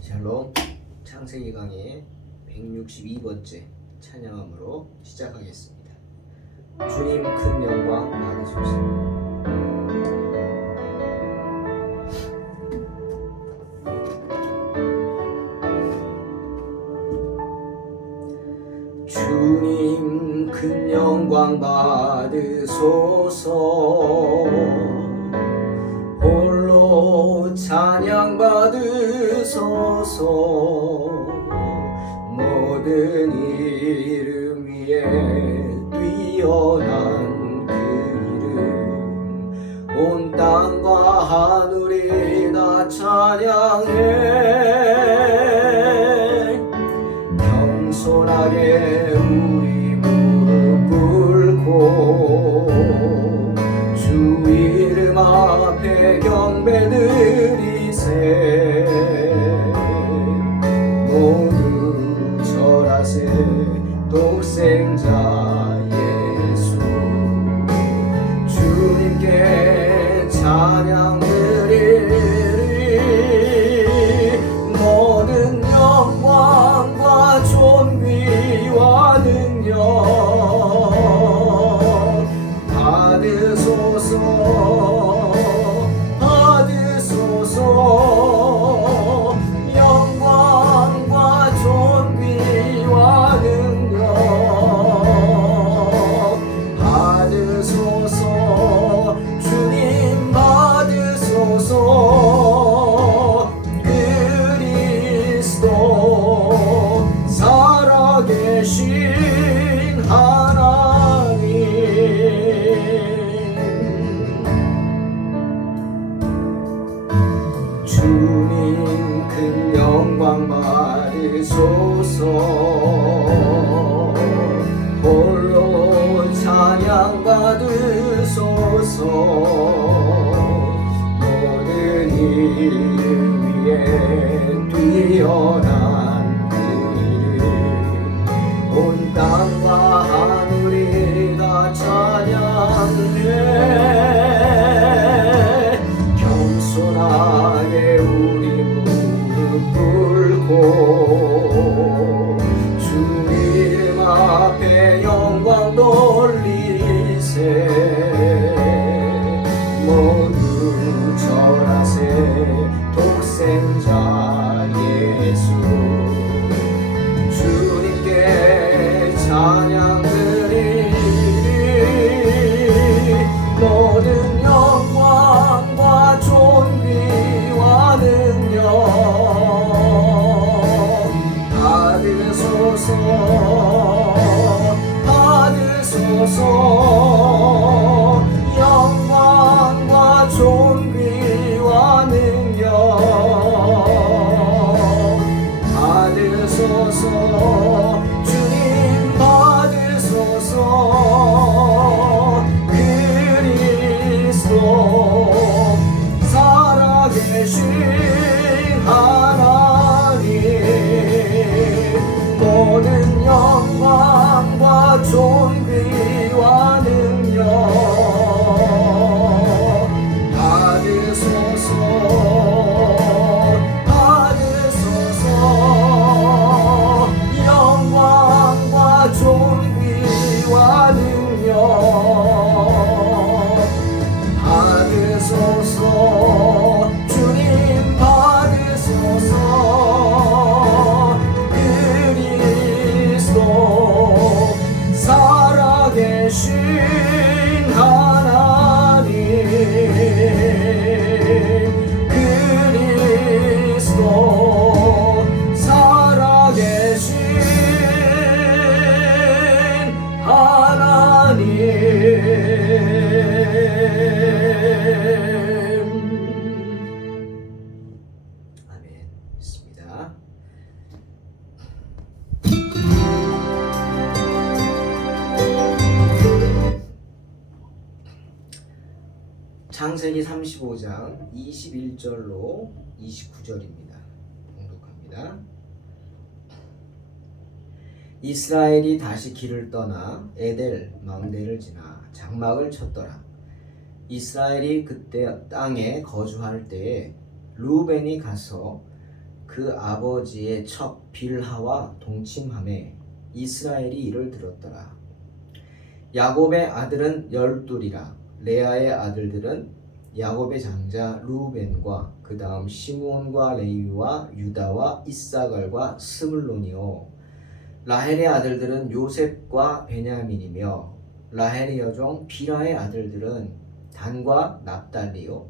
샬롬. 창세기 강의 162번째 찬양함으로 시작하겠습니다. 주님 큰 영광 받으소서. 주님 큰 영광 받으소서. 홀로 찬양 받으소서. 모든 이름 위에 뛰어난 그 이름, 온 땅과 하늘이 다 찬양해. 겸손하게 우리 무릎 꿇고 주 이름 앞에 경배드리세. 모두 절하세. 독생자 예수 주님께 찬양 드리리. 모든 영광과 존귀와 능력 받으소서. 받으소서. 영광과 존귀와 능력 받으소서. 주님 받으소서. 그리스도 살아계신 하나님, 주님 큰 영광 받으소서. 홀로 찬양 받으소서. 모든 이름 위에 뛰어난 그 이름, 온 땅과 하늘이 다 찬양해. 겸손하게 우리 무릎 꿇고 주 이름 앞에 영광 돌리세. 모두 절하세. 독생자 예수 주님께 찬양 드리리. 모든 영광과 존귀와 능력 받으소서. 받으소서. 영광과 존귀와 능력 받으소서. 주님 받으소서. 그리스도 살아계신 하나님, 모든 영광과 존귀와 능력 받으소서. 받으소서. 영광과 존귀와 능력 받으소서. 주님 받으소서. 그리스도 살아계신 하나님, 그리스도 살아계신 아멘. 있습니다. 창세기 35장 21절로 29절입니다. 봉독합니다. 이스라엘이 다시 길을 떠나 에델 망대를 지나 장막을 쳤더라. 이스라엘이 그때 땅에 거주할 때에 루벤이 가서 그 아버지의 첩 빌하와 동침하매 이스라엘이 이를 들었더라. 야곱의 아들은 12이라. 레아의 아들들은 야곱의 장자 루벤과 그 다음 시므온과 레위와 유다와 이사갈과 스물론이요. 라헬의 아들들은 요셉과 베냐민이며 라헬의 여종 비라의 아들들은 단과 납달리요.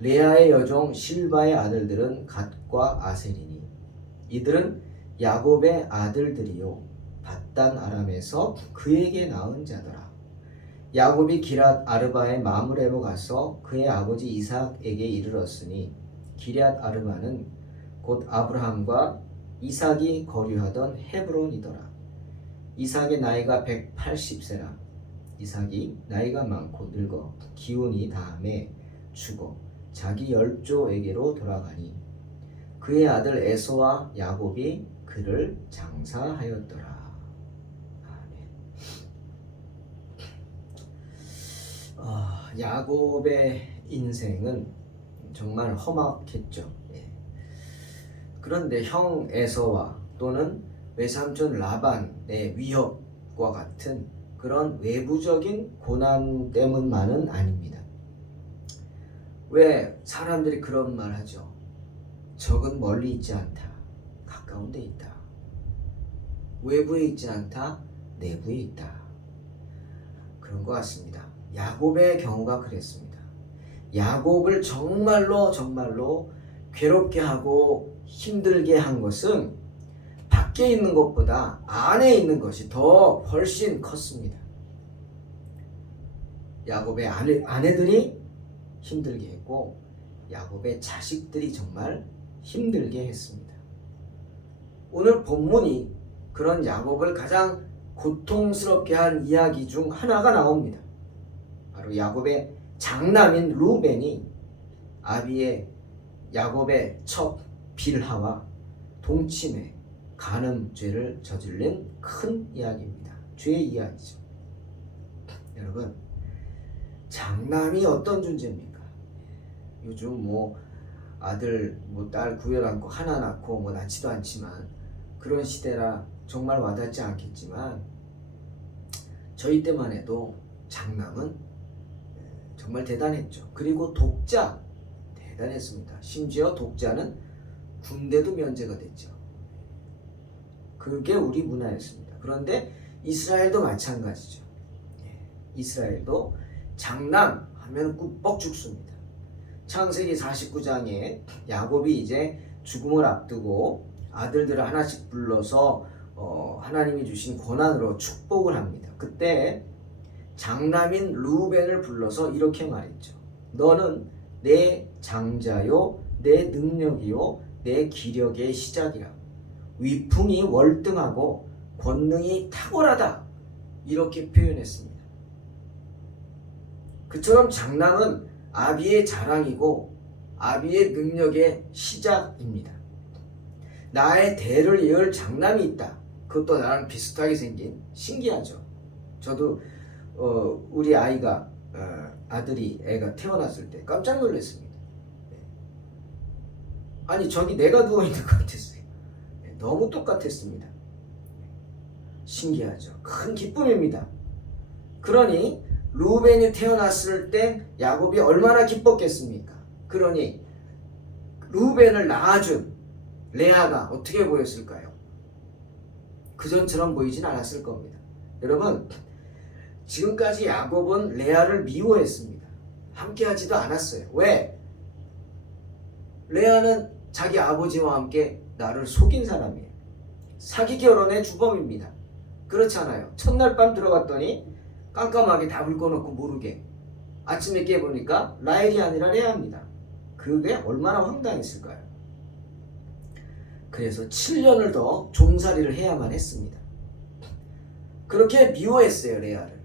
레아의 여종 실바의 아들들은 갓과 아셀이니 이들은 야곱의 아들들이요 밧단 아람에서 그에게 낳은 자더라. 야곱이 기럇 아르바의 마므레로 가서 그의 아버지 이삭에게 이르렀으니 기럇 아르바는 곧 아브라함과 이삭이 거류하던 헤브론이더라. 이삭의 나이가 180세라. 이삭이 나이가 많고 늙어 기운이 다함에 죽어 자기 열조에게로 돌아가니 그의 아들 에서와 야곱이 그를 장사하였더라. 야곱의 인생은 정말 험악했죠. 그런데 형 에서와 또는 외삼촌 라반의 위협과 같은 그런 외부적인 고난 때문만은 아닙니다. 왜 사람들이 그런 말 하죠? 적은 멀리 있지 않다. 가까운 데 있다. 외부에 있지 않다. 내부에 있다. 그런 것 같습니다. 야곱의 경우가 그랬습니다. 야곱을 정말로 괴롭게 하고 힘들게 한 것은 밖에 있는 것보다 안에 있는 것이 더 훨씬 컸습니다. 야곱의 아내들이 힘들게 했고 야곱의 자식들이 정말 힘들게 했습니다. 오늘 본문이 그런 야곱을 가장 고통스럽게 한 이야기 중 하나가 나옵니다. 바로 야곱의 장남인 루벤이 아비의 야곱의 첩 빌하와 동침해 간음죄를 저질른 큰 이야기입니다. 죄의 이야기죠. 여러분, 장남이 어떤 존재입니까? 요즘 아들 딸 구별 않고 하나 낳고 낳지도 않지만 그런 시대라 정말 와닿지 않겠지만 저희 때만 해도 장남은 정말 대단했죠. 그리고 독자 대단했습니다. 심지어 독자는 군대도 면제가 됐죠. 그게 우리 문화였습니다. 그런데 이스라엘도 마찬가지죠. 이스라엘도 장남하면 꾸벅 죽습니다. 창세기 49장에 야곱이 이제 죽음을 앞두고 아들들을 하나씩 불러서 하나님이 주신 권한으로 축복을 합니다. 그때 장남인 루벤을 불러서 이렇게 말했죠. 너는 내 장자요, 내 능력이요, 내 기력의 시작이라. 위풍이 월등하고 권능이 탁월하다. 이렇게 표현했습니다. 그처럼 장남은 아비의 자랑이고 아비의 능력의 시작입니다. 나의 대를 이을 장남이 있다. 그것도 나랑 비슷하게 생긴 신기하죠. 저도 우리 아이가 애가 태어났을 때 깜짝 놀랐습니다. 아니 저기 내가 누워있는 것 같았어요. 너무 똑같았습니다. 신기하죠. 큰 기쁨입니다. 그러니 루벤이 태어났을 때 야곱이 얼마나 기뻤겠습니까? 그러니 루벤을 낳아준 레아가 어떻게 보였을까요? 그전처럼 보이진 않았을 겁니다. 여러분, 지금까지 야곱은 레아를 미워했습니다. 함께하지도 않았어요. 왜? 레아는 자기 아버지와 함께 나를 속인 사람이에요. 사기 결혼의 주범입니다. 그렇지 않아요? 첫날 밤 들어갔더니 깜깜하게 다 불 꺼놓고 모르게 아침에 깨보니까 라헬이 아니라 레아입니다. 그게 얼마나 황당했을까요? 그래서 7년을 더 종살이를 해야만 했습니다. 그렇게 미워했어요, 레아를.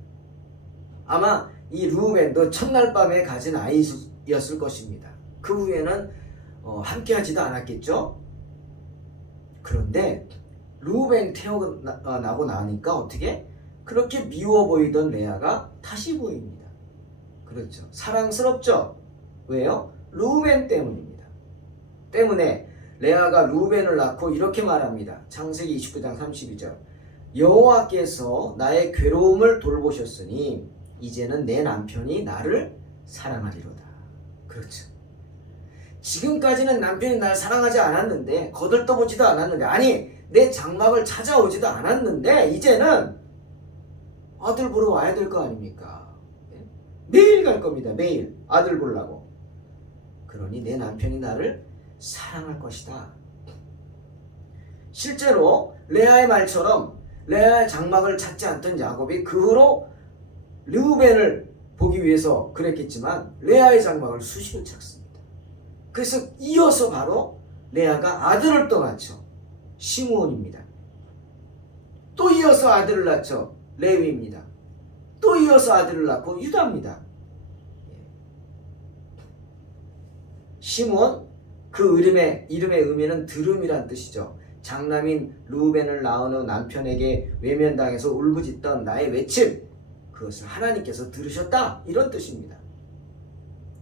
아마 이 루벤도 첫날 밤에 가진 아이였을 것입니다. 그 후에는 함께하지도 않았겠죠. 그런데 루벤 태어나고 나니까 어떻게 그렇게 미워 보이던 레아가 다시 보입니다. 그렇죠. 사랑스럽죠. 왜요? 루벤 때문입니다. 때문에 레아가 루벤을 낳고 이렇게 말합니다. 창세기 29장 32절. 여호와께서 나의 괴로움을 돌보셨으니 이제는 내 남편이 나를 사랑하리로다. 그렇죠. 지금까지는 남편이 나를 사랑하지 않았는데, 거들떠보지도 않았는데, 아니 내 장막을 찾아오지도 않았는데 이제는 아들 보러 와야 될 거 아닙니까? 매일 갈 겁니다. 매일 아들 보려고. 그러니 내 남편이 나를 사랑할 것이다. 실제로 레아의 말처럼 레아의 장막을 찾지 않던 야곱이 그 후로 르우벤을 보기 위해서 그랬겠지만 레아의 장막을 수시로 찾습니다. 그래서 이어서 바로 레아가 아들을 또 낳죠. 시므온입니다. 또 이어서 아들을 낳죠. 레위입니다. 또 이어서 아들을 낳고 유다입니다. 시므온, 그 이름의 의미는 들음이란 뜻이죠. 장남인 르우벤을 낳은 후 남편에게 외면당해서 울부짖던 나의 외침, 그것을 하나님께서 들으셨다, 이런 뜻입니다.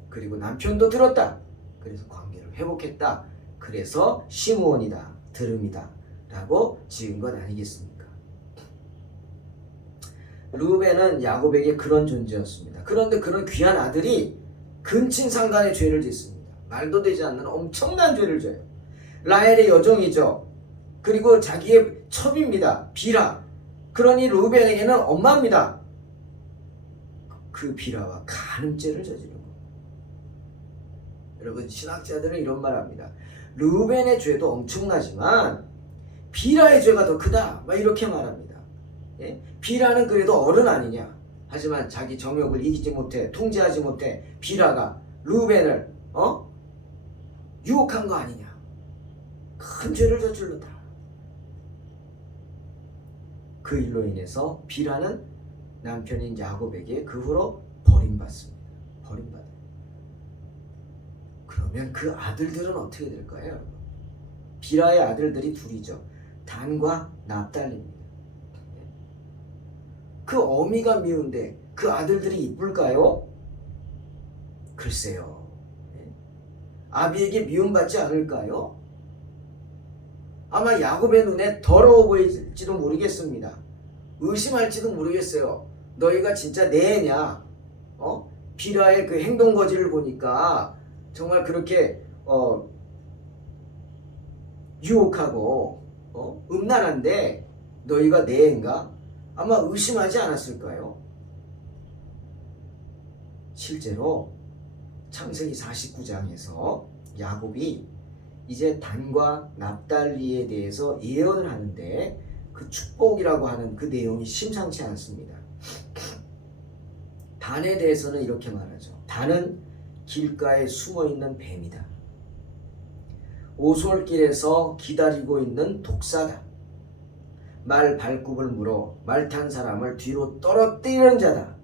그리고 남편도 들었다. 그래서 관계를 회복했다. 그래서 시므온이다, 들음이다 라고 지은 것 아니겠습니까? 르우벤은 야곱에게 그런 존재였습니다. 그런데 그런 귀한 아들이 근친상간의 죄를 짓습니다. 말도 되지 않는 엄청난 죄를 져요. 라헬의 여종이죠. 그리고 자기의 첩입니다. 비라. 그러니 르우벤에게는 엄마입니다. 그 비라와 간음죄를 저지른 겁니다. 여러분, 신학자들은 이런 말합니다. 르우벤의 죄도 엄청나지만 비라의 죄가 더 크다, 막 이렇게 말합니다. 예? 비라는 그래도 어른 아니냐. 하지만 자기 정욕을 이기지 못해, 통제하지 못해 비라가 르우벤을 유혹한 거 아니냐. 큰 죄를 저질렀다. 그 일로 인해서 비라는 남편인 야곱에게 그 후로 버림받습니다. 버림받아요. 그러면 그 아들들은 어떻게 될까요? 비라의 아들들이 둘이죠. 단과 납달리입니다. 그 어미가 미운데 그 아들들이 이쁠까요? 글쎄요. 아비에게 미움받지 않을까요? 아마 야곱의 눈에 더러워 보일지도 모르겠습니다. 의심할지도 모르겠어요. 너희가 진짜 내 애냐? 비라의 그 행동 거지를 보니까 정말 그렇게 유혹하고 음란한데 너희가 내 애인가? 아마 의심하지 않았을까요? 실제로 창세기 49장에서 야곱이 이제 단과 납달리에 대해서 예언을 하는데 그 축복이라고 하는 그 내용이 심상치 않습니다. 단에 대해서는 이렇게 말하죠. 단은 길가에 숨어있는 뱀이다. 오솔길에서 기다리고 있는 독사다. 말 발굽을 물어 말 탄 사람을 뒤로 떨어뜨리는 자다.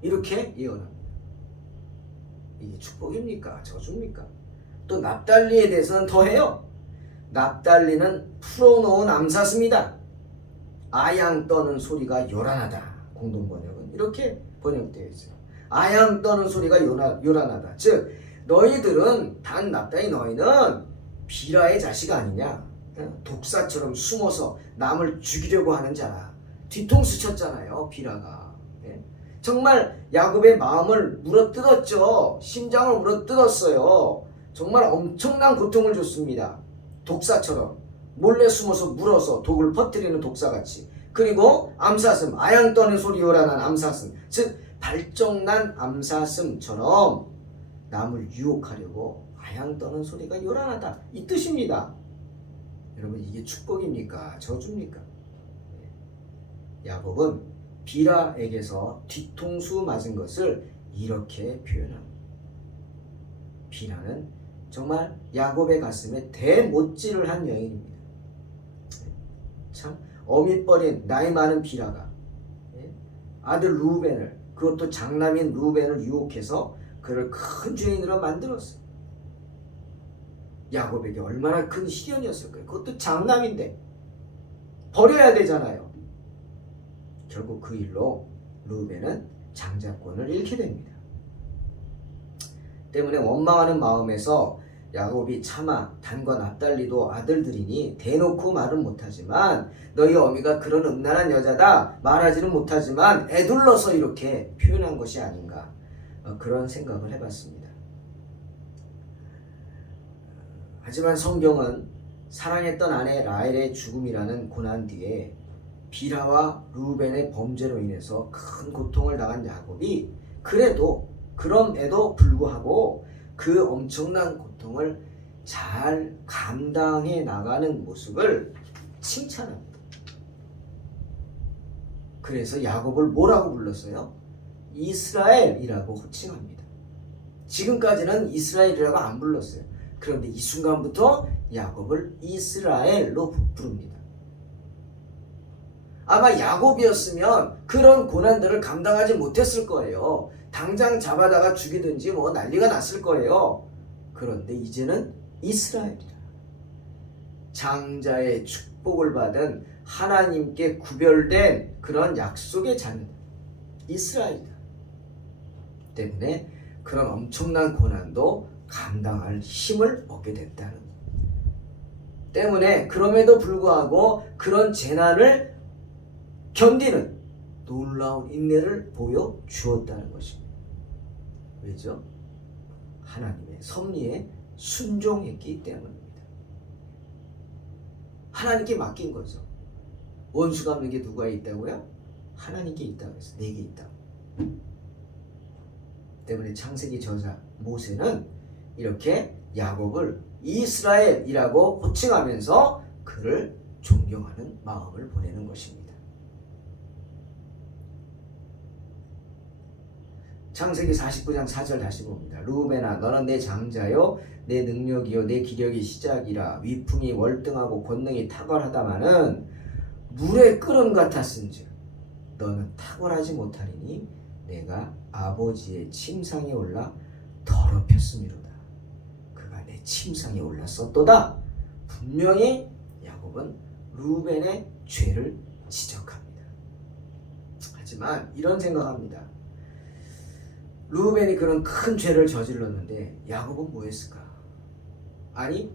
이렇게 예언합니다. 이게 축복입니까? 저주입니까? 또 납달리에 대해서는 더해요. 납달리는 풀어놓은 암사슴이다. 아양 떠는 소리가 요란하다. 공동번역은 이렇게 번역되어 있어요. 아양 떠는 소리가 요란하다. 즉 너희들은 단 납달리 너희는 비라의 자식 아니냐. 독사처럼 숨어서 남을 죽이려고 하는 자라. 뒤통수 쳤잖아요, 비라가. 정말 야곱의 마음을 물어뜯었죠. 심장을 물어뜯었어요. 정말 엄청난 고통을 줬습니다. 독사처럼 몰래 숨어서 물어서 독을 퍼뜨리는 독사같이. 그리고 암사슴, 아양 떠는 소리 요란한 암사슴, 즉 발정난 암사슴처럼 남을 유혹하려고 아양 떠는 소리가 요란하다, 이 뜻입니다. 여러분, 이게 축복입니까? 저주입니까? 야곱은 비라에게서 뒤통수 맞은 것을 이렇게 표현합니다. 비라는 정말 야곱의 가슴에 대못질을 한 여인입니다. 참 어밋버린 나이 많은 비라가 아들 르우벤을, 그것도 장남인 르우벤을 유혹해서 그를 큰 죄인으로 만들었어요. 야곱에게 얼마나 큰 시련이었을까요? 그것도 장남인데 버려야 되잖아요. 결국 그 일로 르우벤은 장자권을 잃게 됩니다. 때문에 원망하는 마음에서 야곱이 차마 단과 납달리도 아들들이니 대놓고 말은 못하지만 너희 어미가 그런 음란한 여자다 말하지는 못하지만 애둘러서 이렇게 표현한 것이 아닌가 그런 생각을 해봤습니다. 하지만 성경은 사랑했던 아내 라헬의 죽음이라는 고난 뒤에 비라와 루벤의 범죄로 인해서 큰 고통을 당한 야곱이 그럼에도 불구하고 그 엄청난 고통을 잘 감당해 나가는 모습을 칭찬합니다. 그래서 야곱을 뭐라고 불렀어요? 이스라엘이라고 호칭합니다. 지금까지는 이스라엘이라고 안 불렀어요. 그런데 이 순간부터 야곱을 이스라엘로 부릅니다. 아마 야곱이었으면 그런 고난들을 감당하지 못했을 거예요. 당장 잡아다가 죽이든지 뭐 난리가 났을 거예요. 그런데 이제는 이스라엘이라. 장자의 축복을 받은 하나님께 구별된 그런 약속의 자녀들. 이스라엘이다. 때문에 그런 엄청난 고난도 감당할 힘을 얻게 됐다는 것. 때문에 그럼에도 불구하고 그런 재난을 견디는 놀라운 인내를 보여주었다는 것입니다. 왜죠? 하나님의 섭리에 순종했기 때문입니다. 하나님께 맡긴 거죠. 원수 갚는 게 누가 있다고요? 하나님께 있다고 했어요. 내게 있다고. 때문에 창세기 저자 모세는 이렇게 야곱을 이스라엘이라고 호칭하면서 그를 존경하는 마음을 보내는 것입니다. 창세기 49장 4절 다시 봅니다. 루벤아 너는 내 장자요 내 능력이요 내 기력이 시작이라 위풍이 월등하고 권능이 탁월하다마는 물의 끓음 같았은즉 너는 탁월하지 못하리니 내가 아버지의 침상에 올라 더럽혔음이로다. 그가 내 침상에 올랐었도다. 분명히 야곱은 루벤의 죄를 지적합니다. 하지만 이런 생각합니다. 루벤이 그런 큰 죄를 저질렀는데 야곱은 뭐 했을까? 아니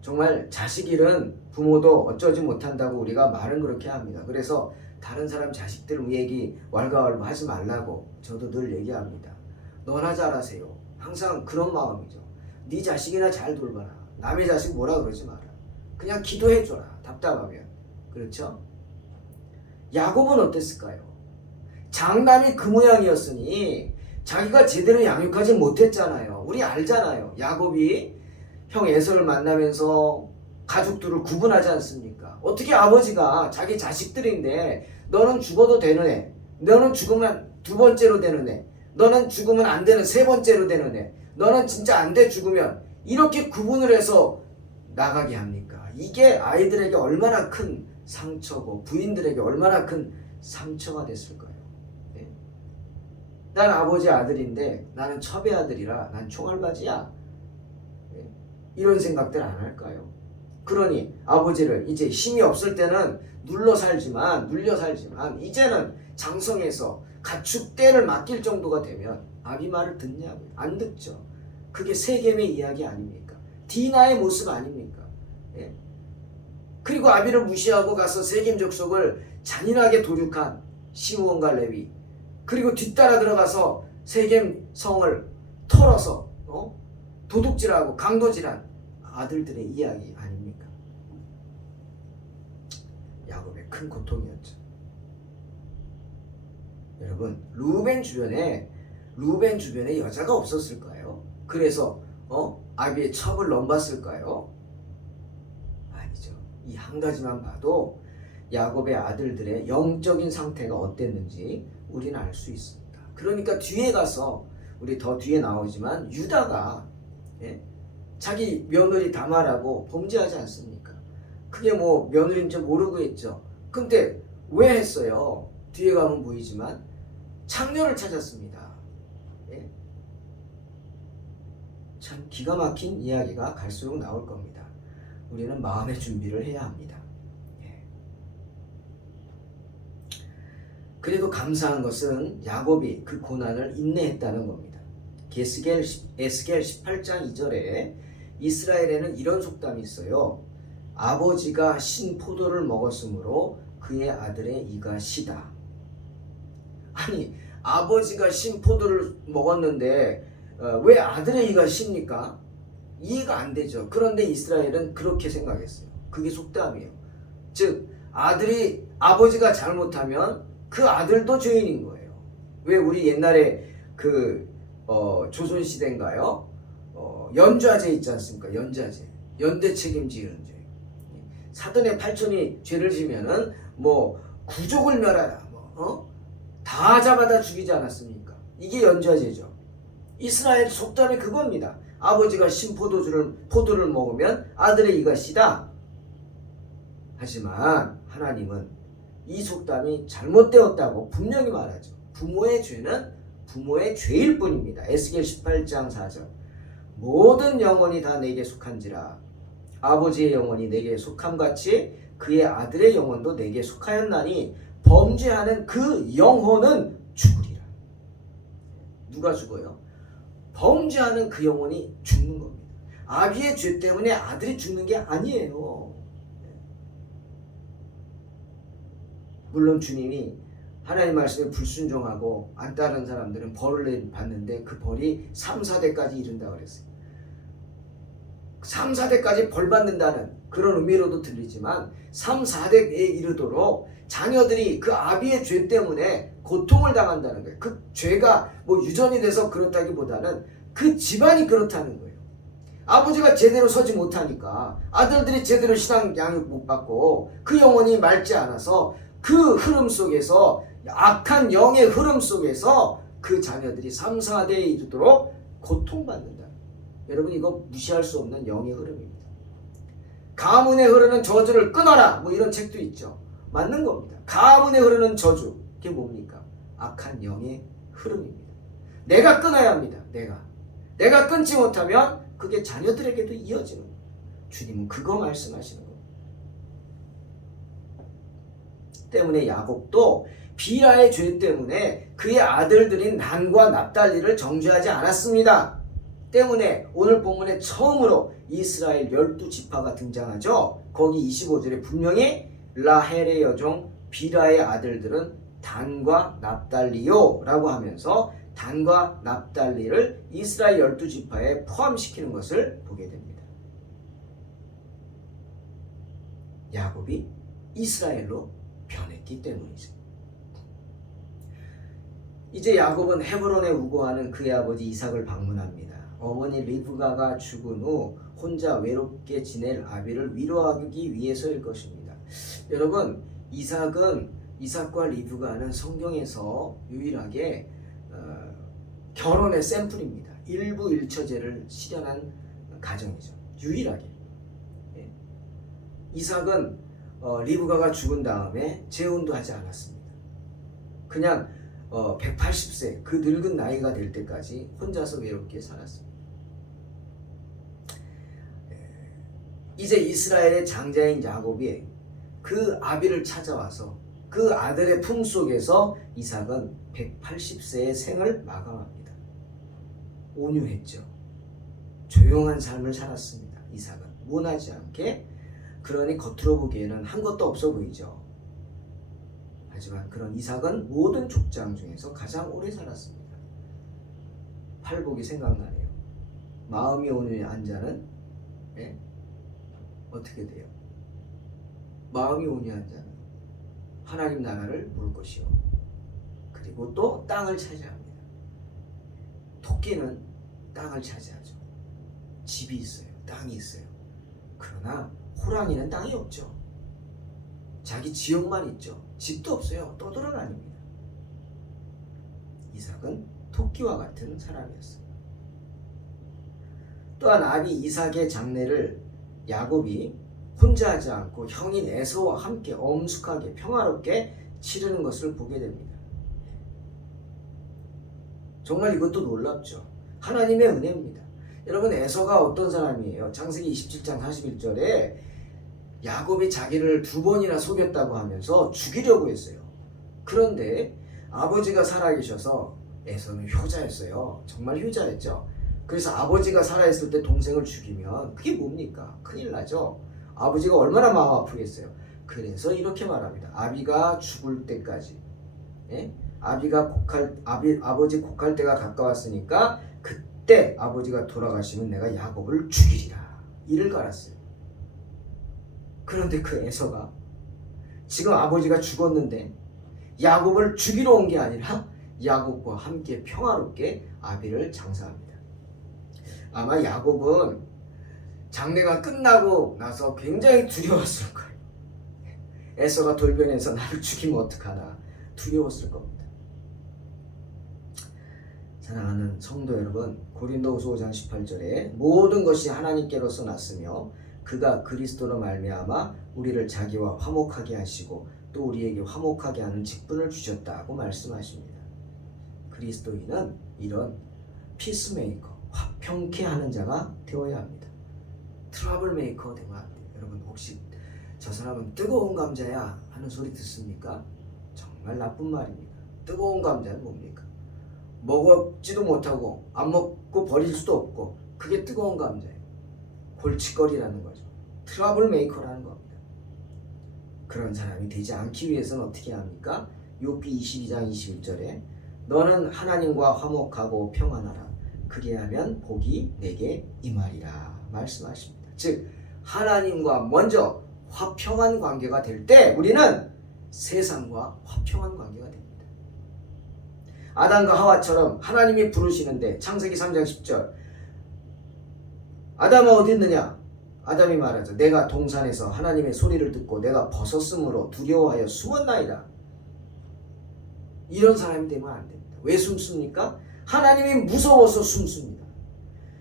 정말 자식 일은 부모도 어쩌지 못한다고 우리가 말은 그렇게 합니다. 그래서 다른 사람 자식들 얘기 왈가왈부 하지 말라고 저도 늘 얘기합니다. 너나 잘하세요. 항상 그런 마음이죠. 네 자식이나 잘 돌봐라. 남의 자식 뭐라 그러지 마라. 그냥 기도해줘라. 답답하면. 그렇죠? 야곱은 어땠을까요? 장남이 그 모양이었으니 자기가 제대로 양육하지 못했잖아요. 우리 알잖아요. 야곱이 형 에서를 만나면서 가족들을 구분하지 않습니까? 어떻게 아버지가 자기 자식들인데 너는 죽어도 되는 애, 너는 죽으면 두 번째로 되는 애, 너는 죽으면 안 되는 세 번째로 되는 애, 너는 진짜 안 돼 죽으면 이렇게 구분을 해서 나가게 합니까? 이게 아이들에게 얼마나 큰 상처고 부인들에게 얼마나 큰 상처가 됐을까요? 네? 난 아버지 아들인데 나는 첩의 아들이라 난 총알바지야. 네? 이런 생각들 안 할까요? 그러니 아버지를 이제 힘이 없을 때는 눌려 살지만 이제는 장성해서 가축 떼를 맡길 정도가 되면 아비 말을 듣냐고요? 안 듣죠. 그게 세겜의 이야기 아닙니까? 디나의 모습 아닙니까? 예? 그리고 아비를 무시하고 가서 세겜 족속을 잔인하게 도륙한 시므온과 레위, 그리고 뒤따라 들어가서 세겜 성을 털어서 도둑질하고 강도질한 아들들의 이야기 아닙니까? 야곱의 큰 고통이었죠. 여러분, 루벤 주변에 여자가 없었을까요? 그래서 아비의 첩을 넘봤을까요? 아니죠. 이 한 가지만 봐도 야곱의 아들들의 영적인 상태가 어땠는지 우리는 알 수 있습니다. 그러니까 뒤에 가서 우리 더 뒤에 나오지만 유다가 자기 며느리 다말하고 범죄하지 않습니까? 그게 뭐 며느리인 줄 모르고 했죠. 근데 왜 했어요? 뒤에 가면 보이지만 창녀를 찾았습니다. 예? 참 기가 막힌 이야기가 갈수록 나올 겁니다. 우리는 마음의 준비를 해야 합니다. 예. 그래도 감사한 것은 야곱이 그 고난을 인내했다는 겁니다. 에스겔 18장 2절에 이스라엘에는 이런 속담이 있어요. 아버지가 신 포도를 먹었으므로 그의 아들의 이가 시다. 아니, 아버지가 신 포도를 먹었는데 왜 아들의 이가 십니까? 이해가 안 되죠. 그런데 이스라엘은 그렇게 생각했어요. 그게 속담이에요. 즉 아버지가 잘못하면 그 아들도 죄인인 거예요. 왜 우리 옛날에 조선시대인가요? 연좌제 있지 않습니까? 연좌제. 연대 책임지는 죄. 사돈의 팔촌이 죄를 지면은 구족을 멸하라. 다 잡아다 죽이지 않았습니까? 이게 연좌제죠. 이스라엘 속담이 그겁니다. 아버지가 신 포도를 먹으면 아들의 이가 시다. 하지만 하나님은 이 속담이 잘못되었다고 분명히 말하죠. 부모의 죄는 부모의 죄일 뿐입니다. 에스겔 18장 4절. 모든 영혼이 다 내게 속한지라 아버지의 영혼이 내게 속함같이 그의 아들의 영혼도 내게 속하였나니 범죄하는 그 영혼은 죽으리라. 누가 죽어요? 범죄하는 그 영혼이 죽는 겁니다. 아비의 죄 때문에 아들이 죽는 게 아니에요. 물론 주님이 하나님 말씀에 불순종하고 안 따르는 사람들은 벌을 받는데 그 벌이 3, 4대까지 이른다고 그랬어요. 3, 4대까지 벌 받는다는 그런 의미로도 들리지만 3, 4대에 이르도록 자녀들이 그 아비의 죄 때문에 고통을 당한다는 거예요. 그 죄가 유전이 돼서 그렇다기보다는 그 집안이 그렇다는 거예요. 아버지가 제대로 서지 못하니까 아들들이 제대로 신앙 양육 못 받고 그 영혼이 맑지 않아서 그 흐름 속에서 악한 영의 흐름 속에서 그 자녀들이 3, 4대에 이르도록 고통받는다. 여러분 이거 무시할 수 없는 영의 흐름입니다. 가문에 흐르는 저주를 끊어라 이런 책도 있죠. 맞는 겁니다. 가문에 흐르는 저주 그게 뭡니까? 악한 영의 흐름입니다. 내가 끊어야 합니다. 내가 끊지 못하면 그게 자녀들에게도 이어지는 거예요. 주님은 그거 말씀하시는 거예요. 때문에 야곱도 비라의 죄 때문에 그의 아들들인 단과 납달리를 정죄하지 않았습니다. 때문에 오늘 본문에 처음으로 이스라엘 12지파가 등장하죠. 거기 25절에 분명히 라헬의 여종 비라의 아들들은 단과 납달리요 라고 하면서 단과 납달리를 이스라엘 12지파에 포함시키는 것을 보게 됩니다. 야곱이 이스라엘로 변했기 때문이죠. 이제 야곱은 헤브론에 우거하는 그의 아버지 이삭을 방문합니다. 어머니 리브가가 죽은 후 혼자 외롭게 지낼 아비를 위로하기 위해서일 것입니다. 여러분, 이삭과 리브가는 성경에서 유일하게 결혼의 샘플입니다. 일부 일처제를 실현한 가정이죠. 유일하게. 이삭은 리브가가 죽은 다음에 재혼도 하지 않았습니다. 그냥 180세 그 늙은 나이가 될 때까지 혼자서 외롭게 살았습니다. 이제 이스라엘의 장자인 야곱이 그 아비를 찾아와서 그 아들의 품 속에서 이삭은 180세의 생을 마감합니다. 온유했죠. 조용한 삶을 살았습니다. 이삭은 원하지 않게. 그러니 겉으로 보기에는 한 것도 없어 보이죠. 하지만 그런 이삭은 모든 족장 중에서 가장 오래 살았습니다. 팔복이 생각나네요. 마음이 온유한 자는 어떻게 돼요? 마음이 온유한 자는 하나님 나라를 볼 것이요. 그리고 또 땅을 차지합니다. 토끼는 땅을 차지하죠. 집이 있어요. 땅이 있어요. 그러나 호랑이는 땅이 없죠. 자기 지역만 있죠. 집도 없어요. 떠돌아다닙니다. 이삭은 토끼와 같은 사람이었어요. 또한 아비 이삭의 장례를 야곱이 혼자 하지 않고 형인 에서와 함께 엄숙하게 평화롭게 치르는 것을 보게 됩니다. 정말 이것도 놀랍죠. 하나님의 은혜입니다. 여러분, 에서가 어떤 사람이에요? 창세기 27장 41절에 야곱이 자기를 2번이나 속였다고 하면서 죽이려고 했어요. 그런데 아버지가 살아계셔서 에서는 효자였어요. 정말 효자였죠. 그래서 아버지가 살아있을 때 동생을 죽이면 그게 뭡니까? 큰일 나죠. 아버지가 얼마나 마음 아프겠어요. 그래서 이렇게 말합니다. 아비가 죽을 때까지, 예? 아버지 곡할 때가 가까웠으니까 그때 아버지가 돌아가시면 내가 야곱을 죽이리라. 이를 갈았어요. 그런데 그 에서가 지금 아버지가 죽었는데 야곱을 죽이러 온 게 아니라 야곱과 함께 평화롭게 아비를 장사합니다. 아마 야곱은 장례가 끝나고 나서 굉장히 두려웠을 거예요. 에서가 돌변해서 나를 죽이면 어떡하나 두려웠을 겁니다. 사랑하는 성도 여러분, 고린도후서 5장 18절에 모든 것이 하나님께로서 났으며 그가 그리스도로 말미암아 우리를 자기와 화목하게 하시고 또 우리에게 화목하게 하는 직분을 주셨다고 말씀하십니다. 그리스도인은 이런 피스메이커, 화평케 하는 자가 되어야 합니다. 트러블 메이커 되면 안 돼요. 여러분 혹시 저 사람은 뜨거운 감자야 하는 소리 듣습니까? 정말 나쁜 말입니다. 뜨거운 감자는 뭡니까? 먹지도 못하고 안 먹고 버릴 수도 없고 그게 뜨거운 감자예요. 골칫거리라는 거죠. 트러블 메이커라는 겁니다. 그런 사람이 되지 않기 위해서는 어떻게 합니까? 욥기 22장 21절에 너는 하나님과 화목하고 평안하라. 그리하면 복이 내게 임하리라 말씀하십니다. 즉 하나님과 먼저 화평한 관계가 될 때 우리는 세상과 화평한 관계가 됩니다. 아담과 하와처럼 하나님이 부르시는데 창세기 3장 10절 아담아 어디 있느냐? 아담이 말하죠. 내가 동산에서 하나님의 소리를 듣고 내가 벗었으므로 두려워하여 숨었나이다. 이런 사람이 되면 안 됩니다. 왜 숨습니까? 하나님이 무서워서 숨습니다.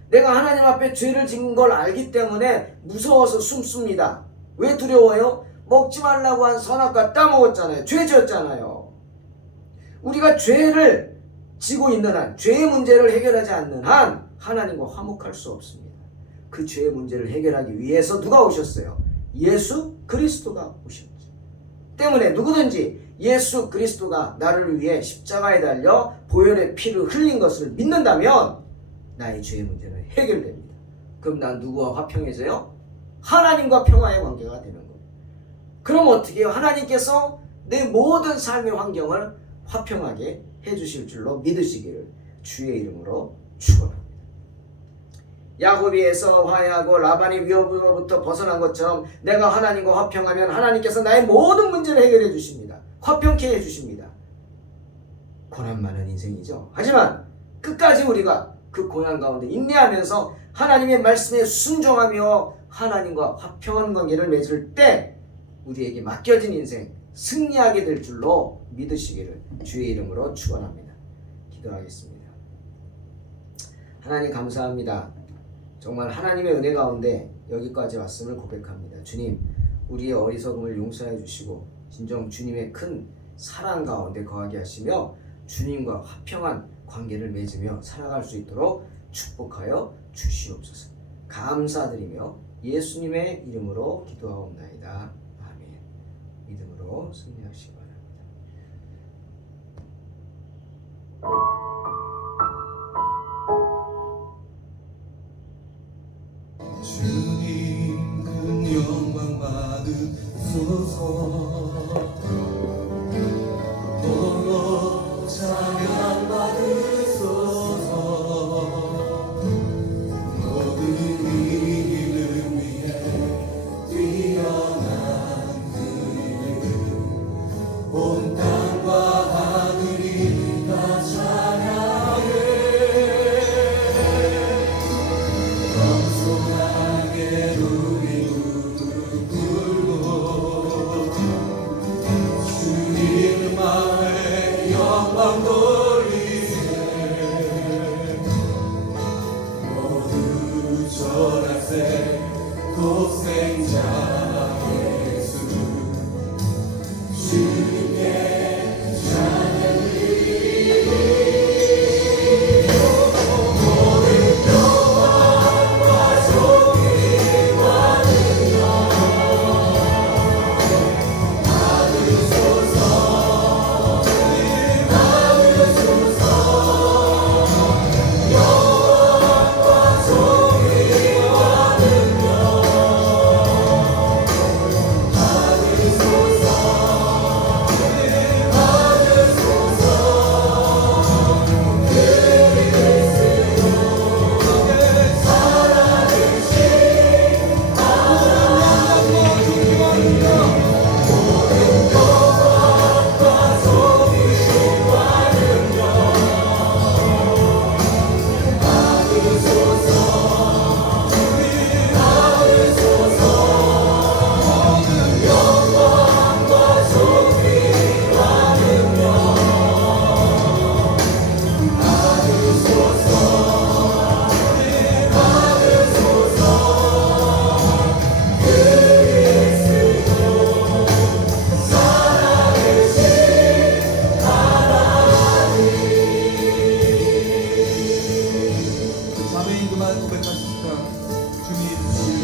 내가 하나님 앞에 죄를 지은 걸 알기 때문에 무서워서 숨습니다. 왜 두려워요? 먹지 말라고 한 선악과 따먹었잖아요. 죄 지었잖아요. 우리가 죄를 지고 있는 한, 죄의 문제를 해결하지 않는 한 하나님과 화목할 수 없습니다. 그 죄의 문제를 해결하기 위해서 누가 오셨어요? 예수 그리스도가 오셨죠. 때문에 누구든지 예수 그리스도가 나를 위해 십자가에 달려 보혈의 피를 흘린 것을 믿는다면 나의 죄의 문제는 해결됩니다. 그럼 난 누구와 화평해져요? 하나님과 평화의 관계가 되는 거예요. 그럼 어떻게 해요? 하나님께서 내 모든 삶의 환경을 화평하게 해주실 줄로 믿으시기를 주의 이름으로 축원합니다. 야곱이 에서와 화해하고 라반이 위협으로부터 벗어난 것처럼 내가 하나님과 화평하면 하나님께서 나의 모든 문제를 해결해 주십니다. 화평케 해주십니다. 고난 많은 인생이죠. 하지만 끝까지 우리가 그 고난 가운데 인내하면서 하나님의 말씀에 순종하며 하나님과 화평한 관계를 맺을 때 우리에게 맡겨진 인생 승리하게 될 줄로 믿으시기를 주의 이름으로 축원합니다. 기도하겠습니다. 하나님 감사합니다. 정말 하나님의 은혜 가운데 여기까지 왔음을 고백합니다. 주님, 우리의 어리석음을 용서해 주시고 진정 주님의 큰 사랑 가운데 거하게 하시며 주님과 화평한 관계를 맺으며 살아갈 수 있도록 축복하여 주시옵소서. 감사드리며 예수님의 이름으로 기도하옵나이다. 아멘. 믿음으로 승리하시기 바랍니다. 주님 큰 영광 받으소서. 도로 찬양 받으소서. 모든 이름 위에 뛰어난 그 이름 온 땅과 하늘이 다 찬양해. 겸손하게 우리 무릎 꿇고 주님 앞에 영광 돌리세. 모두 전하세 독생자 예수 주님께 찬양 드리리. 받으소서. 주님